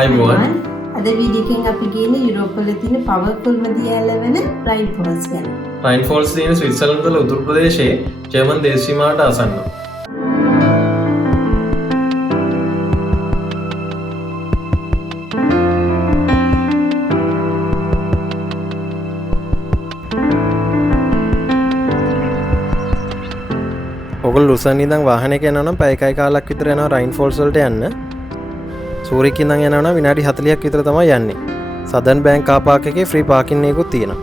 ආයුබෝවන්. අද වීඩියෝ එකෙන් අපි ගේන්නේ යුරෝප් වල තියෙන පවර්ෆුල්ම දියඇල වෙන රයින් ෆෝල්ස් ගැන. රයින් ෆෝල්ස් තියෙන ස්විට්සර්ලන්ත වල උතුරු ප්‍රදේශයේ ජර්මන් දේශ සීමාවට ආසන්න. ඔගොල්ලෝ ලුසන් ඉඳන් වාහනයක යනවා නම් පැය එකයි කාලක් විතර යනවා රයින් ෆෝල්ස් වලට යන්න. සූරික් ඉඳන් යනවා නම් විනාඩි 40ක් විතර තමයි යන්නේ. සදර්න් බැංක් කාර් පාක් එකේ ෆ්‍රී පාකින් එකකුත් තියෙනවා.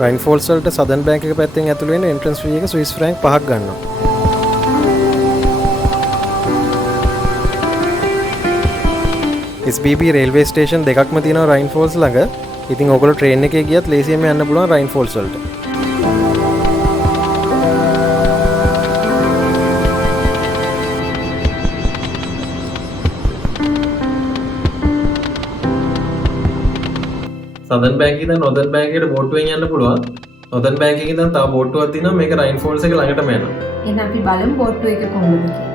රයින් ෆෝල්ස් වලට සදර්න් බැංක් එක පැත්තෙන් ඇතුළු වෙන එන්ට්‍රන්ස් ෆී එක ස්විස් ෆ්‍රැන්ක් 5ක් ගන්නවා. SBB රේල්වේ ස්ටේෂන් දෙකක්ම තියෙනවා රයින් ෆෝල්ස් ළඟ. ඉතින් ඔයගොල්ලෝ ට්‍රේන් එකේ ගියත් ලේසියෙන්ම යන්න පුළුවන් රයින් ෆෝල්ස් වලට. සදර්න් බැංක් එකෙන් නොදර්න් බැංක් එකට බෝට්ටුවෙන් යන්න පුළුවන්. නොදර්න් බැංක් එකෙන් තව බෝට්ටුවක් තියෙනවා මේක රයින් ෆෝල්ස් එක ළඟටම යනවා. එහෙනම් අපි බලමු බෝට්ටුව එක කොහොමද කියලා.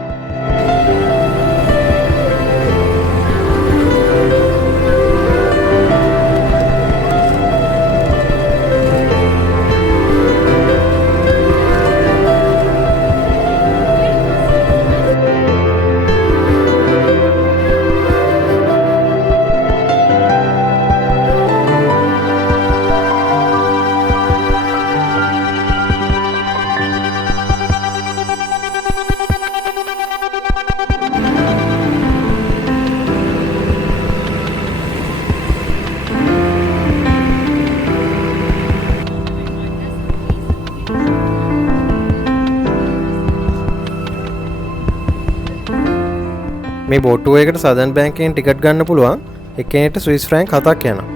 මේ බෝට්ටුව එකට සදර්න් බැංක් එකෙන් ටිකට් ගන්න පුළුවන්. එකෙනෙක්ට ස්විස් ෆ්‍රැන්ක් 7ක් යනවා.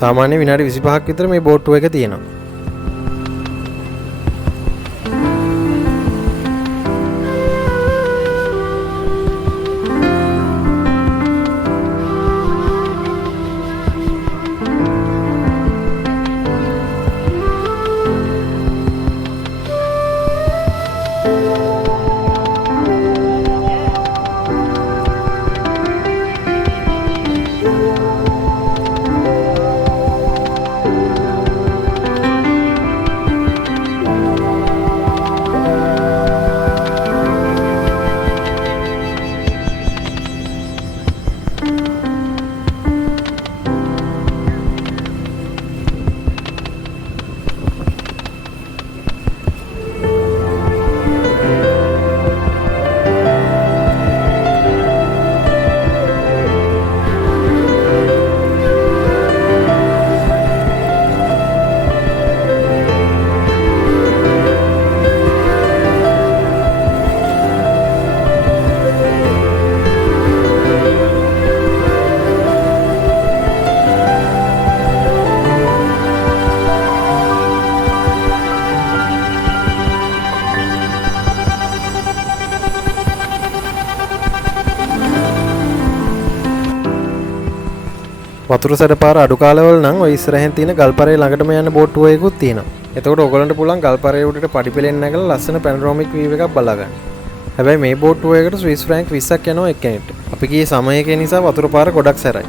සාමාන්‍ය විනාඩි 25ක් විතර මේ බෝට්ටුව එක තියෙනවා. වතුර සැඩ පාර අඩු කාලවල නම් ඔය ඉස්සරහින් තියෙන ගල්පරේ ළඟටම යන බෝට්ටුව එකකුත් තියෙනවා. එතකොට ඔයගලන්ට පුළුවන් ගල්පරේ උඩට පඩි පෙලෙන් නැගලා ලස්සන පැනරොමික් වීව් එකක් බලා ගන්න. හැබැයි මේ බෝට්ටුව එකට ස්විස් ෆ්‍රැන්ක් 20ක් යනවා එක්කෙනෙක්ට. අපි ගියේ සමයක නිසා වතුර පාර ගොඩක් සැරයි.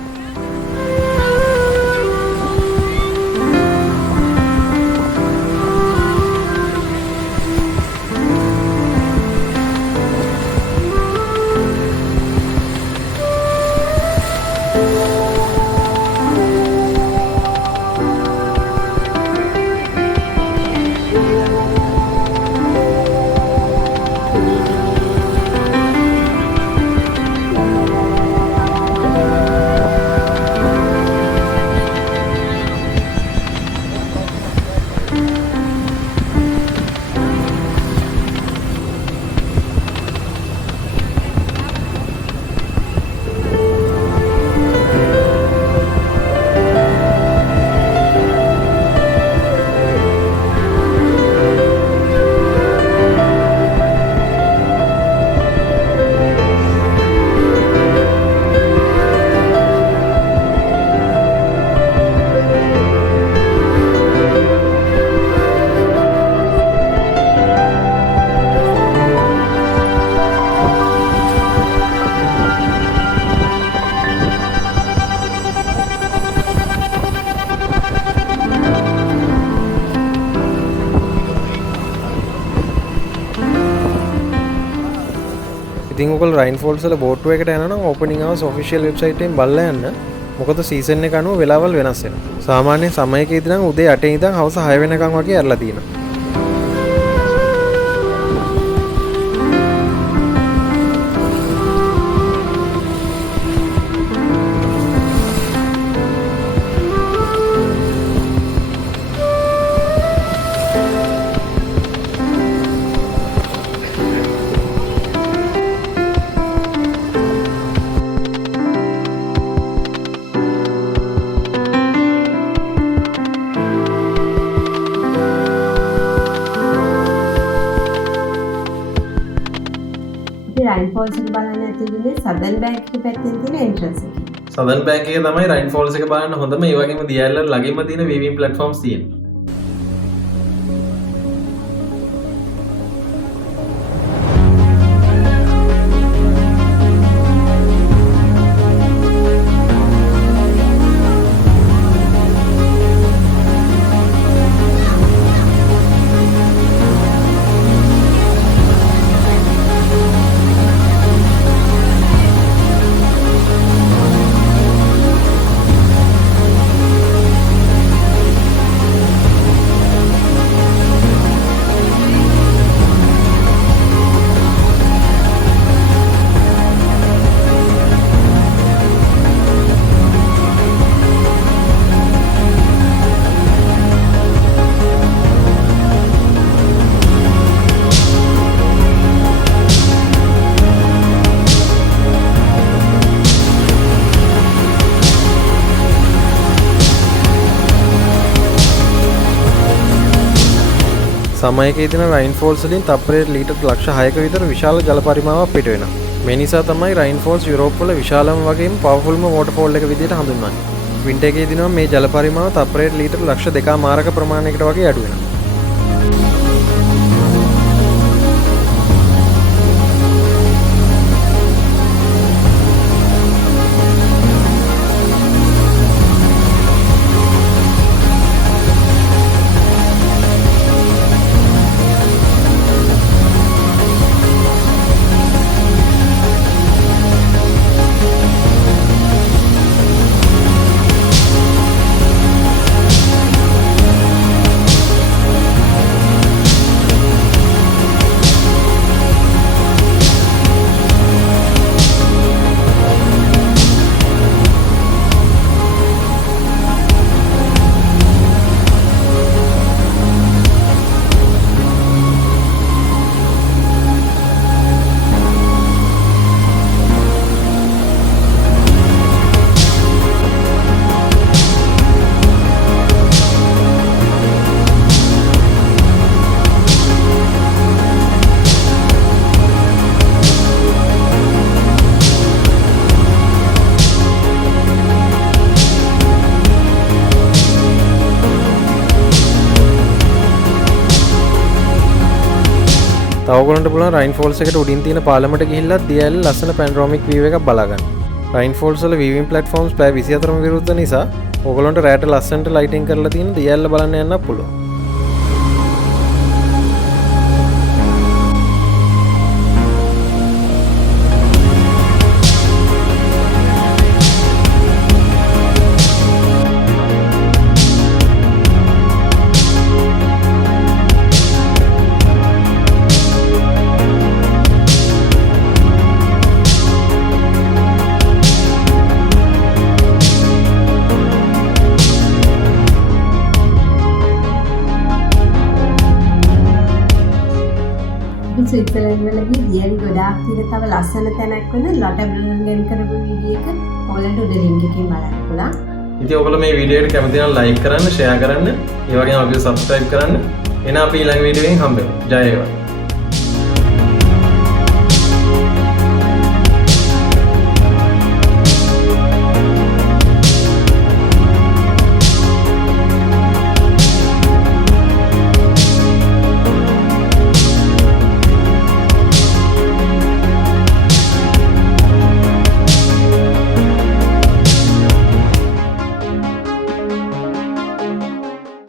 ඉතින් ඔයගොල්ලෝ රයින්ෆෝල්ස් වල බෝට් එකකට යනවා නම් ඕපනින් අවර්ස් ඔෆිෂියල් වෙබ්සයිට් එකෙන් බලලා යන්න. මොකද සීසන් එක අනුව වෙලාවල් වෙනස් වෙනවා. සාමාන්‍යයෙන් සමයකදී නම් උදේ 8 ඉඳන් හවස 6 වෙනකම් වගේ ඇරලා තියෙනවා. රයින්ෆෝල්ස් එක බලන්න ඇතුළුනේ සදර්න් බැංක් එක පැත්තෙන් තියෙන එන්ට්‍රන්ස් එක. සදර්න් බැංක් එකේ තමයි රයින්ෆෝල්ස් එක බලන්න හොඳම. ඒ වගේම දියැල්ල ළඟින්ම තියෙන වීවිං ප්ලැට්ෆෝම්ස් තියෙනවා. සමයකදී තියෙන රයින්ෆෝල්ස් වලින් තප්පරයට ලීටර් ලක්ෂ 6ක විතර විශාල ජල පරිමාවක් පිට වෙනවා. මේ නිසා තමයි රයින්ෆෝල්ස් යුරෝප් වල විශාලම වගේම පවර්ෆුල්ම වෝටර්ෆෝල් එක විදිහට හඳුන්වන්නේ. වින්ටර් එකේදී නම් මේ ජල පරිමාව තප්පරයට ලීටර් ලක්ෂ 2.5ක ප්‍රමාණයකට වගේ අඩු වෙනවා. තව ඔයගොල්ලන්ට පුළුවන් රයින්ෆෝල්ස් එකට උඩින් තියෙන පාලමට ගිහිල්ලා දියැල ලස්සන පැනරොමික් වීව් එකක් බලා ගන්න. රයින්ෆෝල්ස් වල වීවිං ප්ලැට්ෆෝම්ස් පැය 24ම විරුද්ධ නිසා ඔයගොල්ලන්ට රැට ලස්සනට ලයිටින් කරලා තියෙන දියැල බලන්න යන්න පුළුවන්. ස්විට්සර්ලන්ඩ් වලදී දියැලි ගොඩාක් තියෙන තව ලස්සන තැනක් වෙන ලොටබ්‍රන්ගෙන් කරපු වීඩියෝ එක ඔයාලට උඩ ලින්ක් එකෙන් බලන්න පුළුවන්. ඉතින් ඔයගොල්ලෝ මේ වීඩියෝ එකට කැමති නම් ලයික් කරන්න, ෂෙයා කරන්න, ඒ වගේම අපිව සබ්ස්ක්‍රයිබ් කරන්න. එන අපි ඊළඟ වීඩියෝ එකෙන් හම්බෙමු. ජය වේවා.